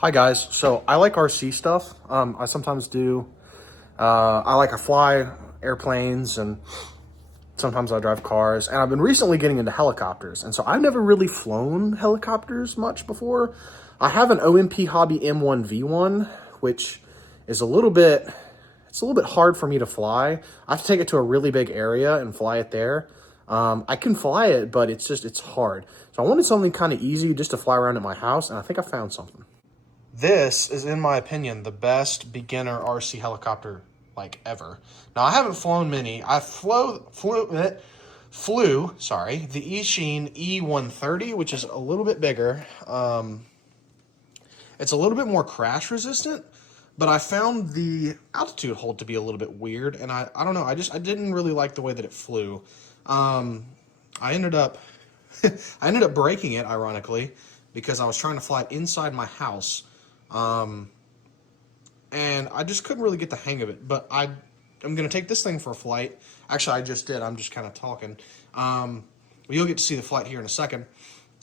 Hi guys, so I like RC stuff. I sometimes do, I fly airplanes and sometimes I drive cars, and I've been recently getting into helicopters. And so I've never really flown helicopters much before. I have an OMP Hobby M1V1, which is it's a little bit hard for me to fly. I have to take it to a really big area and fly it there. I can fly it, but it's hard. So I wanted something kind of easy just to fly around at my house, and I think I found something. This is, in my opinion, the best beginner RC helicopter like ever. Now, I haven't flown many. I flew, sorry, the eachine e130, which is a little bit bigger. It's a little bit more crash resistant, but I found the altitude hold to be a little bit weird, and I don't know, I didn't really like the way that it flew. I ended up I ended up breaking it, ironically, because I was trying to fly it inside my house. And I just couldn't really get the hang of it. But I'm going to take this thing for a flight. Actually, I just did. I'm just kind of talking. You'll get to see the flight here in a second.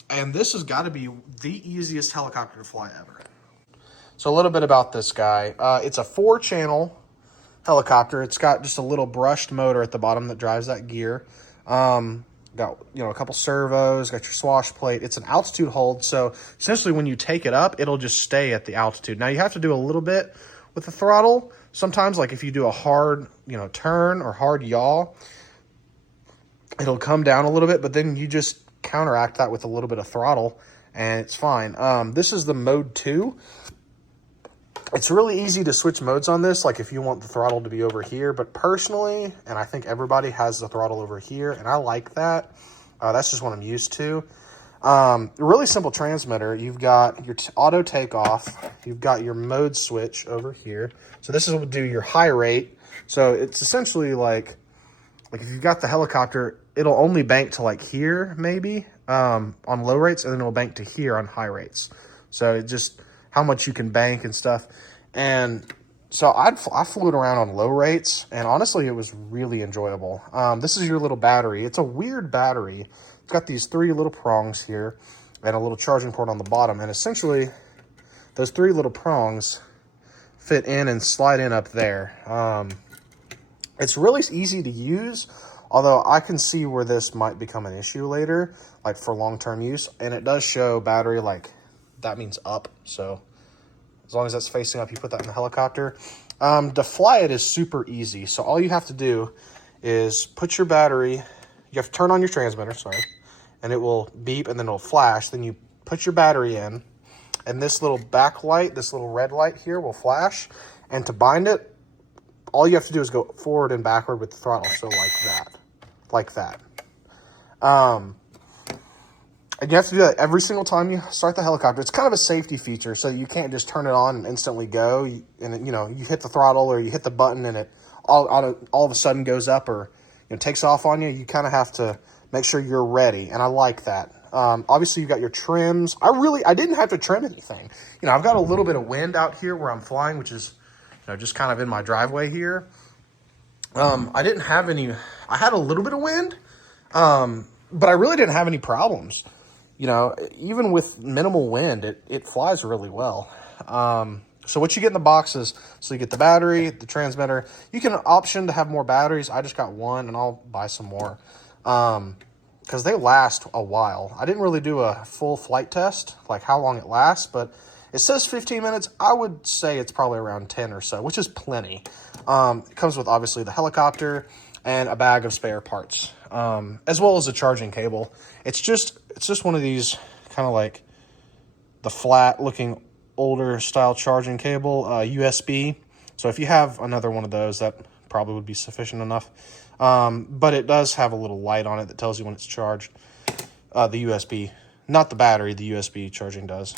And this has got to be the easiest helicopter to fly ever. So a little bit about this guy. It's a 4-channel helicopter. It's got just a little brushed motor at the bottom that drives that gear. Got a couple servos, got your swash plate. It's an altitude hold, so essentially when you take it up, it'll just stay at the altitude. Now you have to do a little bit with the throttle. Sometimes, like if you do a hard, turn or hard yaw, it'll come down a little bit, but then you just counteract that with a little bit of throttle, and it's fine. This is the mode 2. It's really easy to switch modes on this, like if you want the throttle to be over here, but personally, and I think everybody has the throttle over here, and I like that. That's just what I'm used to. Really simple transmitter. You've got your auto takeoff. You've got your mode switch over here. So this will do your high rate. So it's essentially like if you've got the helicopter, it'll only bank to like here maybe on low rates, and then it'll bank to here on high rates. So it just how much you can bank and stuff. And so I flew it around on low rates, and honestly, it was really enjoyable. This is your little battery. It's a weird battery. It's got these 3 little prongs here and a little charging port on the bottom. And essentially, those 3 little prongs fit in and slide in up there. It's really easy to use, although I can see where this might become an issue later, like for long-term use. And it does show battery, like that means up. So as long as that's facing up, you put that in the helicopter. To fly it is super easy. So all you have to do is put your battery, you have to turn on your transmitter, sorry, and it will beep and then it'll flash. Then you put your battery in, and this little backlight, this little red light here will flash. And to bind it, all you have to do is go forward and backward with the throttle. So like that. And you have to do that every single time you start the helicopter. It's kind of a safety feature, so you can't just turn it on and instantly go. And you hit the throttle or you hit the button and it all of a sudden goes up or takes off on you. You kind of have to make sure you're ready, and I like that. Obviously, you've got your trims. I didn't have to trim anything. I've got a little bit of wind out here where I'm flying, which is just kind of in my driveway here. I didn't have any. I had a little bit of wind, but I really didn't have any problems. Even with minimal wind, it flies really well. So what you get in the box is, so you get the battery, the transmitter. You can option to have more batteries. I just got one, and I'll buy some more because they last a while. I didn't really do a full flight test, like how long it lasts, but it says 15 minutes. I would say it's probably around 10 or so, which is plenty. It comes with, obviously, the helicopter and a bag of spare parts, as well as a charging cable. It's just one of these kind of like the flat looking older style charging cable, USB. So if you have another one of those, that probably would be sufficient enough. But it does have a little light on it that tells you when it's charged. The USB, not the battery, the USB charging does.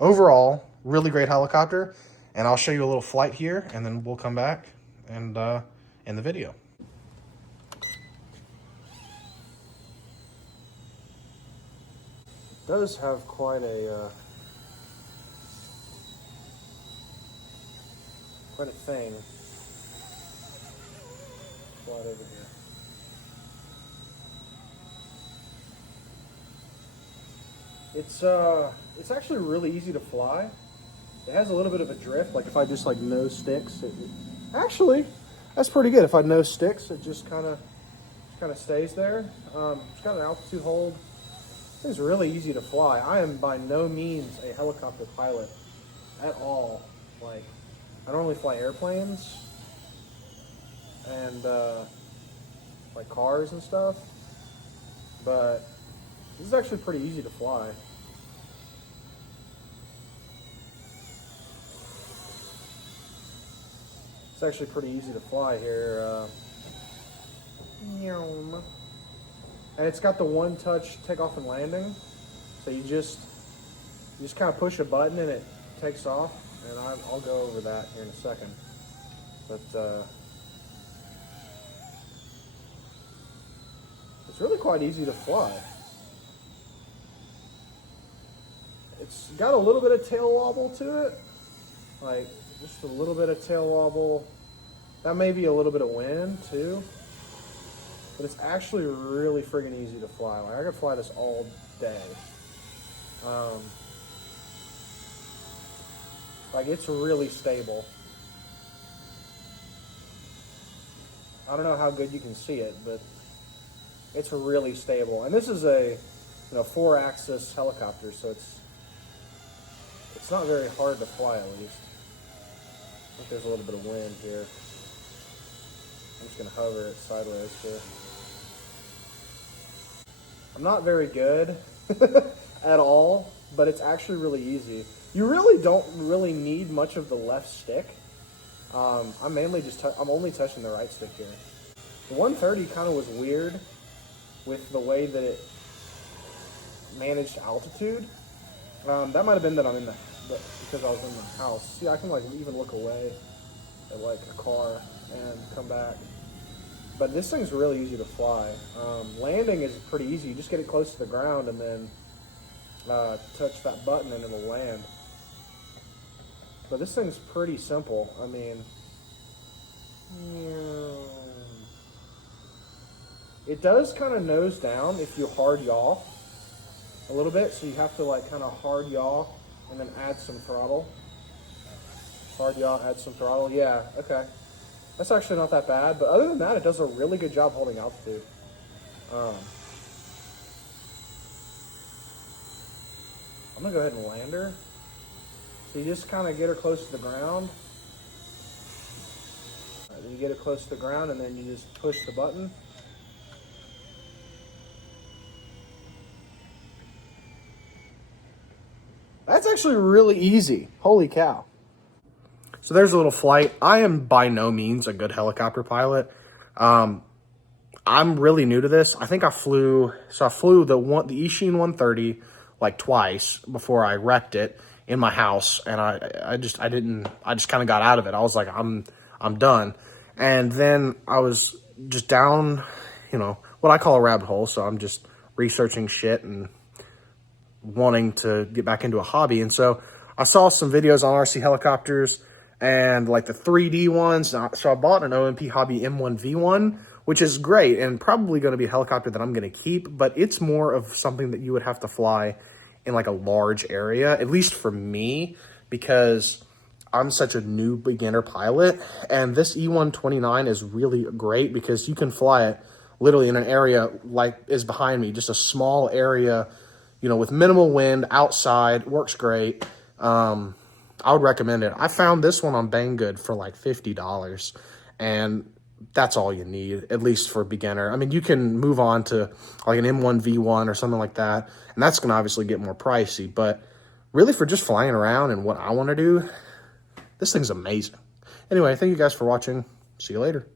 Overall, really great helicopter. And I'll show you a little flight here, and then we'll come back and in the video. It does have quite a thing. Slide over here. It's actually really easy to fly. It has a little bit of a drift. Like if I just like nose sticks, actually that's pretty good. If I nose sticks, it just kind of stays there. It's got an altitude hold. It's really easy to fly. I am by no means a helicopter pilot at all. Like, I normally fly airplanes and like cars and stuff, but this is actually pretty easy to fly. It's actually pretty easy to fly here. And it's got the one-touch takeoff and landing, so you just kind of push a button and it takes off. And I'll go over that here in a second. But it's really quite easy to fly. It's got a little bit of tail wobble to it, like just a little bit of tail wobble. That may be a little bit of wind too. But it's actually really friggin' easy to fly. Like I could fly this all day. Like it's really stable. I don't know how good you can see it, but it's really stable. And this is a 4-axis helicopter, so it's not very hard to fly at least. I think there's a little bit of wind here. I'm just gonna hover it sideways here. I'm not very good at all, but it's actually really easy. You really don't really need much of the left stick. I'm mainly I'm only touching the right stick here. The 130 kind of was weird with the way that it managed altitude. That might have been that I'm in because I was in the house. See, I can like even look away at like a car and come back. But this thing's really easy to fly. Landing is pretty easy. You just get it close to the ground and then touch that button and it'll land. But this thing's pretty simple. I mean, it does kind of nose down if you hard yaw a little bit. So you have to like kind of hard yaw and then add some throttle. Hard yaw, add some throttle. Yeah, okay. That's actually not that bad, but other than that, it does a really good job holding altitude. I'm gonna go ahead and land her. So you just kind of get her close to the ground. Right, then you get her close to the ground, and then you just push the button. That's actually really easy. Holy cow. So there's a little flight. I am by no means a good helicopter pilot. I'm really new to this. I think I flew the eachine 130 like twice before I wrecked it in my house, and I just kind of got out of it. I was like, I'm done. And then I was just down, what I call a rabbit hole. So I'm just researching shit and wanting to get back into a hobby. And so I saw some videos on RC helicopters and like the 3D ones. So I bought an OMP Hobby M1V1, which is great and probably going to be a helicopter that I'm going to keep, but it's more of something that you would have to fly in like a large area, at least for me, because I'm such a new beginner pilot. And this e129 is really great because you can fly it literally in an area like is behind me, just a small area, with minimal wind outside. Works great. I would recommend it. I found this one on Banggood for like $50, and that's all you need, at least for a beginner. I mean, you can move on to like an M1V1 or something like that, and that's going to obviously get more pricey. But really, for just flying around and what I want to do, this thing's amazing. Anyway, thank you guys for watching. See you later.